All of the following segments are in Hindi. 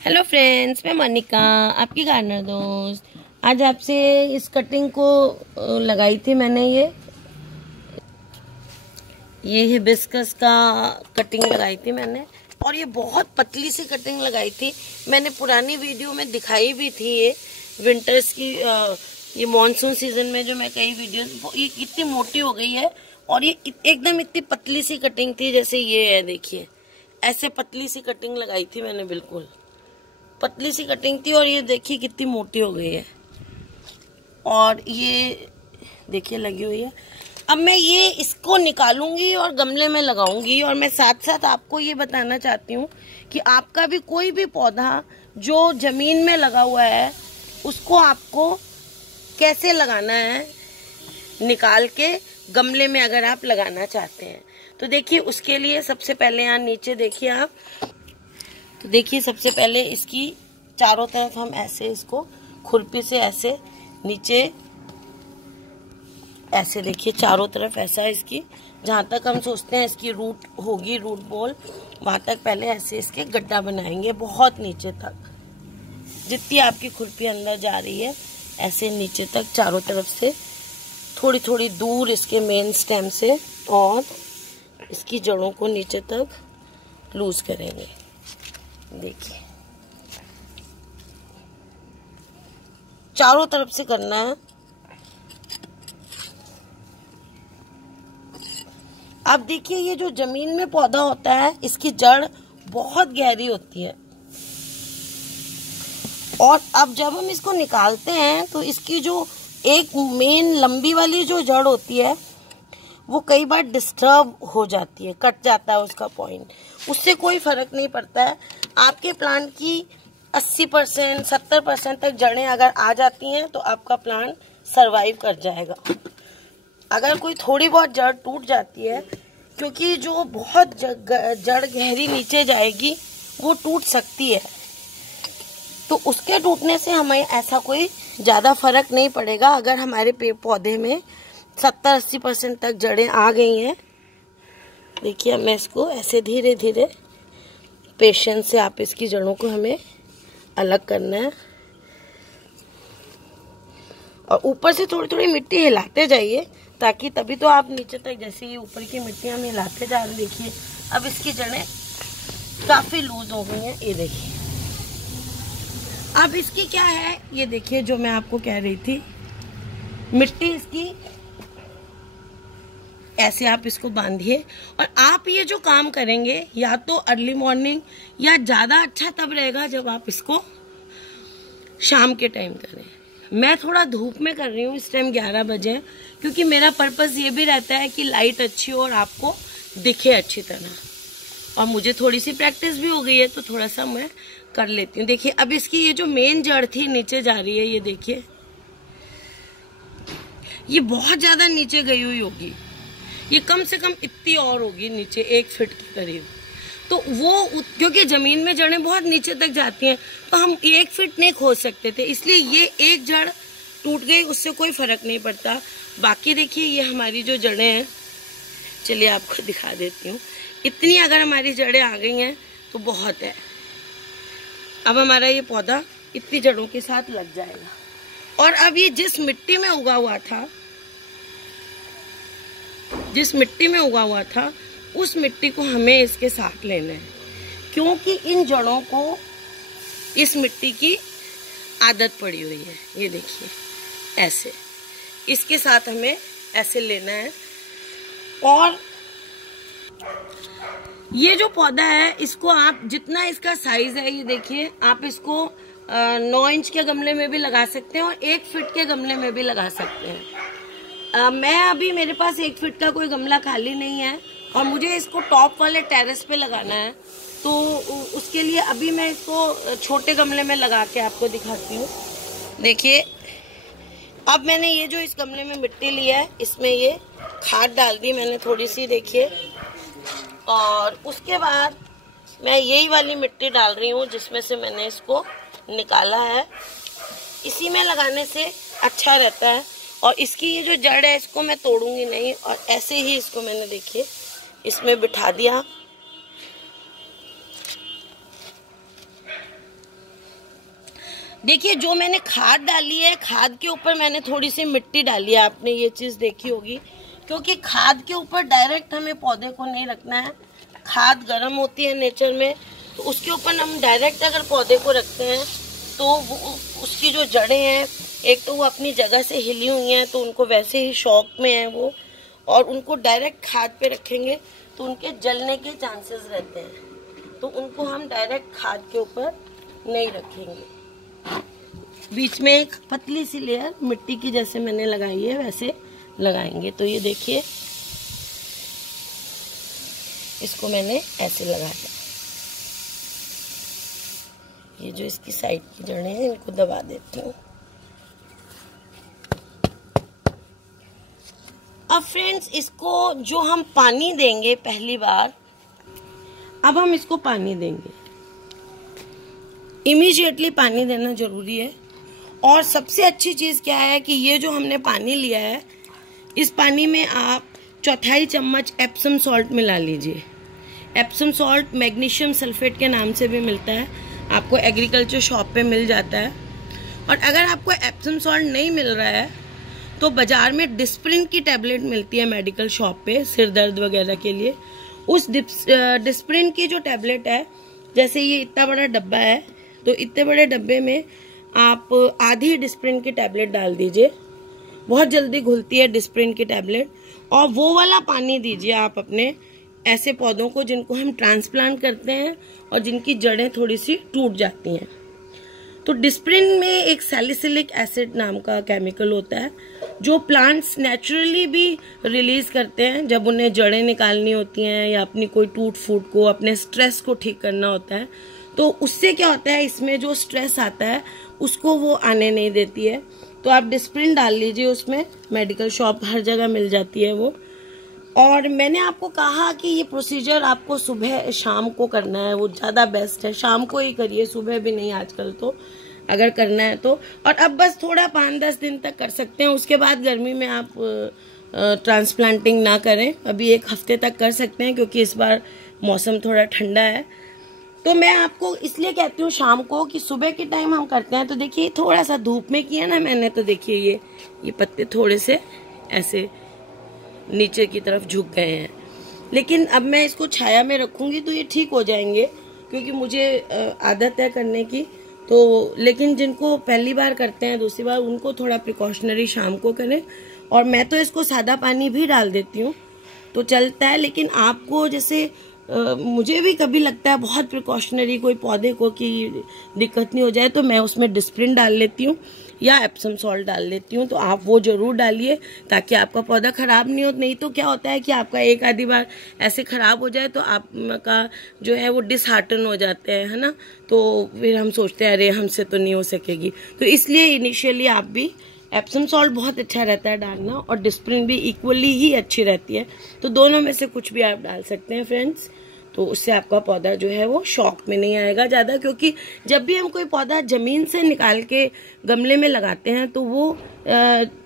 हेलो फ्रेंड्स, मैं मोनिका, आपकी गार्डनर दोस्त। आज आपसे इस कटिंग को लगाई थी मैंने। ये हिबिस्कस का कटिंग लगाई थी मैंने, और ये बहुत पतली सी कटिंग लगाई थी। मैंने पुरानी वीडियो में दिखाई भी थी ये विंटर्स की, ये मॉनसून सीजन में जो मैं कई वीडियो, ये इतनी मोटी हो गई है और ये एकदम इतनी पतली सी कटिंग थी जैसे ये है, देखिए ऐसे पतली सी कटिंग लगाई थी मैंने, बिल्कुल पतली सी कटिंग थी। और ये देखिए कितनी मोटी हो गई है, और ये देखिए लगी हुई है। अब मैं ये इसको निकालूंगी और गमले में लगाऊंगी, और मैं साथ साथ आपको ये बताना चाहती हूँ कि आपका भी कोई भी पौधा जो जमीन में लगा हुआ है उसको आपको कैसे लगाना है, निकाल के गमले में अगर आप लगाना चाहते हैं तो देखिए उसके लिए सबसे पहले यहाँ नीचे देखिए आप, तो देखिए सबसे पहले इसकी चारों तरफ हम ऐसे इसको खुरपी से ऐसे नीचे, ऐसे देखिए चारों तरफ ऐसा है इसकी, जहाँ तक हम सोचते हैं इसकी रूट होगी, रूट बॉल, वहाँ तक पहले ऐसे इसके गड्ढा बनाएंगे बहुत नीचे तक। जितनी आपकी खुरपी अंदर जा रही है ऐसे नीचे तक चारों तरफ से, थोड़ी थोड़ी दूर इसके मेन स्टेम से, और इसकी जड़ों को नीचे तक लूज करेंगे। देखिए चारों तरफ से करना है। अब देखिए ये जो जमीन में पौधा होता है इसकी जड़ बहुत गहरी होती है, और अब जब हम इसको निकालते हैं तो इसकी जो एक मेन लंबी वाली जो जड़ होती है वो कई बार डिस्टर्ब हो जाती है, कट जाता है उसका पॉइंट। उससे कोई फर्क नहीं पड़ता है। आपके प्लांट की 80% 70% तक जड़ें अगर आ जाती हैं तो आपका प्लांट सरवाइव कर जाएगा। अगर कोई थोड़ी बहुत जड़ टूट जाती है, क्योंकि जो बहुत जड़ गहरी नीचे जाएगी वो टूट सकती है, तो उसके टूटने से हमें ऐसा कोई ज़्यादा फर्क नहीं पड़ेगा। अगर हमारे पौधे में 70-80% तक जड़ें आ गई हैं, देखिए मैं इसको ऐसे धीरे धीरे पेशेंस से, आप इसकी जड़ों को हमें अलग करना है, और ऊपर से थोड़ी थोड़ी मिट्टी हिलाते जाइए, ताकि तभी तो आप नीचे तक, जैसे ये ऊपर की मिट्टी हम हिलाते जा रहे, देखिए अब इसकी जड़ें काफी लूज हो गई हैं। ये देखिए अब इसकी क्या है, ये देखिए जो मैं आपको कह रही थी, मिट्टी इसकी ऐसे आप इसको बांधिए। और आप ये जो काम करेंगे या तो अर्ली मॉर्निंग, या ज़्यादा अच्छा तब रहेगा जब आप इसको शाम के टाइम करें। मैं थोड़ा धूप में कर रही हूँ इस टाइम 11 बजे, क्योंकि मेरा पर्पस ये भी रहता है कि लाइट अच्छी हो और आपको दिखे अच्छी तरह, और मुझे थोड़ी सी प्रैक्टिस भी हो गई है तो थोड़ा सा मैं कर लेती हूँ। देखिए अब इसकी ये जो मेन जड़ थी नीचे जा रही है, ये देखिए ये बहुत ज़्यादा नीचे गई हुई होगी, ये कम से कम इतनी और होगी नीचे, 1 फीट के करीब। तो वो क्योंकि जमीन में जड़ें बहुत नीचे तक जाती हैं तो हम 1 फीट नहीं खोद सकते थे, इसलिए ये एक जड़ टूट गई, उससे कोई फर्क नहीं पड़ता। बाकी देखिए ये हमारी जो जड़ें हैं, चलिए आपको दिखा देती हूँ, इतनी अगर हमारी जड़ें आ गई हैं तो बहुत है। अब हमारा ये पौधा इतनी जड़ों के साथ लग जाएगा। और अब ये जिस मिट्टी में उगा हुआ था, जिस मिट्टी में उगा हुआ था उस मिट्टी को हमें इसके साथ लेना है, क्योंकि इन जड़ों को इस मिट्टी की आदत पड़ी हुई है। ये देखिए ऐसे इसके साथ हमें ऐसे लेना है। और ये जो पौधा है इसको आप जितना इसका साइज है, ये देखिए आप इसको 9 इंच के गमले में भी लगा सकते हैं और 1 फीट के गमले में भी लगा सकते हैं। मैं अभी, मेरे पास 1 फीट का कोई गमला खाली नहीं है और मुझे इसको टॉप वाले टेरेस पे लगाना है, तो उसके लिए अभी मैं इसको छोटे गमले में लगा के आपको दिखाती हूँ। देखिए अब मैंने ये जो इस गमले में मिट्टी ली है, इसमें ये खाद डाल दी मैंने थोड़ी सी, देखिए, और उसके बाद मैं यही वाली मिट्टी डाल रही हूँ जिसमें से मैंने इसको निकाला है। इसी में लगाने से अच्छा रहता है। और इसकी ये जो जड़ है इसको मैं तोड़ूंगी नहीं, और ऐसे ही इसको मैंने, देखिए, इसमें बिठा दिया। देखिए जो मैंने खाद डाली है, खाद के ऊपर मैंने थोड़ी सी मिट्टी डाली है, आपने ये चीज देखी होगी, क्योंकि खाद के ऊपर डायरेक्ट हमें पौधे को नहीं रखना है। खाद गर्म होती है नेचर में, तो उसके ऊपर हम डायरेक्ट अगर पौधे को रखते हैं तो वो उसकी जो जड़ें हैं, एक तो वो अपनी जगह से हिली हुई हैं, तो उनको वैसे ही शॉक में है वो, और उनको डायरेक्ट खाद पे रखेंगे तो उनके जलने के चांसेस रहते हैं, तो उनको हम डायरेक्ट खाद के ऊपर नहीं रखेंगे। बीच में एक पतली सी लेयर मिट्टी की जैसे मैंने लगाई है वैसे लगाएंगे। तो ये देखिए इसको मैंने ऐसे लगा दिया। ये जो इसकी साइड की जड़ें हैं इनको दबा देती हूँ। अब फ्रेंड्स इसको जो हम पानी देंगे पहली बार, अब हम इसको पानी देंगे, इमीडिएटली पानी देना जरूरी है। और सबसे अच्छी चीज क्या है कि ये जो हमने पानी लिया है, इस पानी में आप 1/4 चम्मच एप्सम सॉल्ट मिला लीजिए। एप्सम सॉल्ट मैग्नीशियम सल्फेट के नाम से भी मिलता है, आपको एग्रीकल्चर शॉप पे मिल जाता है। और अगर आपको एप्सम सॉल्ट नहीं मिल रहा है तो बाजार में डिस्प्रिन की टैबलेट मिलती है मेडिकल शॉप पे, सिर दर्द वगैरह के लिए। उस डिस्प्रिन की जो टैबलेट है, जैसे ये इतना बड़ा डब्बा है, तो इतने बड़े डब्बे में आप आधी डिस्प्रिन की टैबलेट डाल दीजिए, बहुत जल्दी घुलती है डिस्प्रिन की टैबलेट। और वो वाला पानी दीजिए आप अपने ऐसे पौधों को जिनको हम ट्रांसप्लांट करते हैं और जिनकी जड़ें थोड़ी सी टूट जाती हैं। तो डिस्प्रिन में एक सैलिसिलिक एसिड नाम का केमिकल होता है जो प्लांट्स नेचुरली भी रिलीज करते हैं जब उन्हें जड़ें निकालनी होती हैं या अपनी कोई टूट फूट को, अपने स्ट्रेस को ठीक करना होता है। तो उससे क्या होता है, इसमें जो स्ट्रेस आता है उसको वो आने नहीं देती है। तो आप डिस्प्रिन डाल लीजिए उसमें, मेडिकल शॉप हर जगह मिल जाती है वो। और मैंने आपको कहा कि ये प्रोसीजर आपको सुबह शाम को करना है, वो ज़्यादा बेस्ट है। शाम को ही करिए, सुबह भी नहीं आजकल तो, अगर करना है तो। और अब बस थोड़ा 5-10 दिन तक कर सकते हैं, उसके बाद गर्मी में आप ट्रांसप्लांटिंग ना करें। अभी 1 हफ्ते तक कर सकते हैं क्योंकि इस बार मौसम थोड़ा ठंडा है। तो मैं आपको इसलिए कहती हूँ शाम को, कि सुबह के टाइम हम करते हैं तो देखिए थोड़ा सा धूप में किया ना मैंने, तो देखिए ये पत्ते थोड़े से ऐसे नीचे की तरफ झुक गए हैं। लेकिन अब मैं इसको छाया में रखूंगी तो ये ठीक हो जाएंगे, क्योंकि मुझे आदत है करने की। तो लेकिन जिनको पहली बार करते हैं, दूसरी बार, उनको थोड़ा प्रिकॉशनरी शाम को करें। और मैं तो इसको सादा पानी भी डाल देती हूँ तो चलता है। लेकिन आपको जैसे मुझे भी कभी लगता है बहुत प्रिकॉशनरी कोई पौधे को कि दिक्कत नहीं हो जाए, तो मैं उसमें डिस्प्रिन डाल लेती हूँ या एप्सम सॉल्ट डाल लेती हूँ। तो आप वो जरूर डालिए ताकि आपका पौधा खराब नहीं हो। नहीं तो क्या होता है कि आपका एक आधी बार ऐसे खराब हो जाए तो आपका जो है वो डिसहार्टन हो जाते हैं, है ना। तो फिर हम सोचते हैं अरे हमसे तो नहीं हो सकेगी। तो इसलिए इनिशियली आप भी, एप्सम सॉल्ट बहुत अच्छा रहता है डालना, और डिस्प्रिन भी इक्वली ही अच्छी रहती है। तो दोनों में से कुछ भी आप डाल सकते हैं फ्रेंड्स। तो उससे आपका पौधा जो है वो शॉक में नहीं आएगा ज़्यादा, क्योंकि जब भी हम कोई पौधा जमीन से निकाल के गमले में लगाते हैं तो वो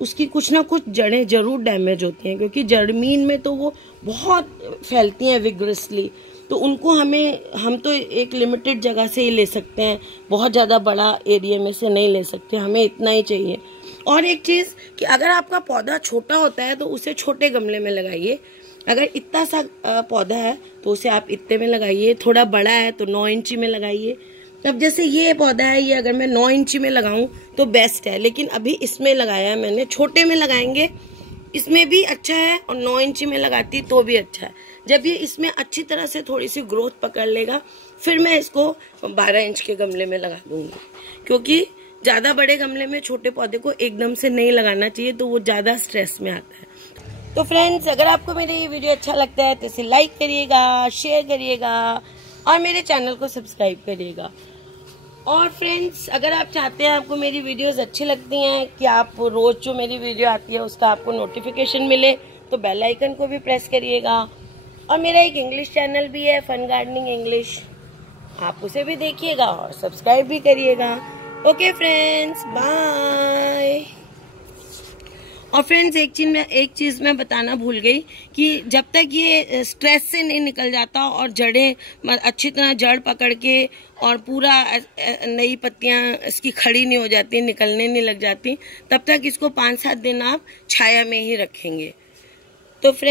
उसकी कुछ ना कुछ जड़ें जरूर डैमेज होती हैं, क्योंकि जमीन में तो वो बहुत फैलती हैं विग्रसली। तो उनको हम तो एक लिमिटेड जगह से ही ले सकते हैं, बहुत ज़्यादा बड़ा एरिया में से नहीं ले सकते, हमें इतना ही चाहिए। और एक चीज़ कि अगर आपका पौधा छोटा होता है तो उसे छोटे गमले में लगाइए। अगर इतना सा पौधा है तो उसे आप इतने में लगाइए, थोड़ा बड़ा है तो 9 इंची में लगाइए। अब जैसे ये पौधा है, ये अगर मैं 9 इंची में लगाऊं तो बेस्ट है, लेकिन अभी इसमें लगाया है मैंने। छोटे में लगाएंगे इसमें भी अच्छा है, और 9 इंची में लगाती तो भी अच्छा है। जब ये इसमें अच्छी तरह से थोड़ी सी ग्रोथ पकड़ लेगा, फिर मैं इसको 12 इंच के गमले में लगा दूंगी, क्योंकि ज़्यादा बड़े गमले में छोटे पौधे को एकदम से नहीं लगाना चाहिए, तो वो ज़्यादा स्ट्रेस में आता है। तो फ्रेंड्स, अगर आपको मेरा ये वीडियो अच्छा लगता है तो इसे लाइक करिएगा, शेयर करिएगा और मेरे चैनल को सब्सक्राइब करिएगा। और फ्रेंड्स, अगर आप चाहते हैं, आपको मेरी वीडियोस अच्छी लगती हैं कि आप रोज जो मेरी वीडियो आती है उसका आपको नोटिफिकेशन मिले, तो बेल आइकन को भी प्रेस करिएगा। और मेरा एक इंग्लिश चैनल भी है, फन गार्डनिंग इंग्लिश, आप उसे भी देखिएगा और सब्सक्राइब भी करिएगा। Okay friends, bye. और फ्रेंड्स एक चीज मैं बताना भूल गई कि जब तक ये स्ट्रेस से नहीं निकल जाता और जड़ें अच्छी तरह जड़ पकड़ के और पूरा नई पत्तियां इसकी खड़ी नहीं हो जाती, निकलने नहीं लग जाती, तब तक इसको 5-7 दिन आप छाया में ही रखेंगे। तो फ्रेंड्स